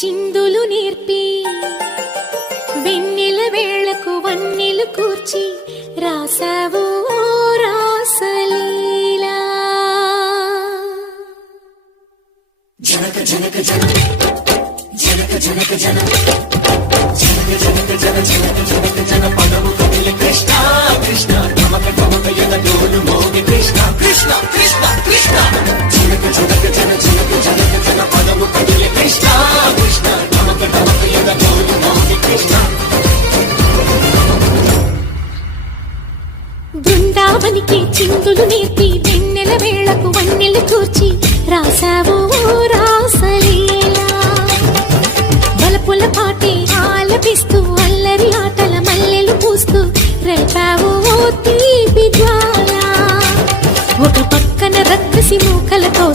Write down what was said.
చిందులు నేర్పి వెన్నెల వేళకు వన్నెలు కూర్చి రాసావు రాసలీలా. జనక జనక జన జనక జనక జన జనక జనక జన జనక జనక జన పదము కదిలి కృష్ణ కృష్ణ నమక నమక యన డోలు మోగి కృష్ణ కృష్ణ కృష్ణ కృష్ణ జనక జనక జన జనక జనక జన పదము కదిలి కృష్ణ కృష్ణ నమక నమక యన డోలు మోగి కృష్ణ. బృందావనికి చిందులు నేర్పి వెన్నెల వేళకు వన్నెలు కూర్చి రాసావు రాసలీలా. బలపుల పాటే ఆలపిస్తూ అల్లరి ఆటల మల్లెలు పూస్తూ రేపావు తీపి జ్వాల. ఒక పక్కన రక్కసి మూకలతో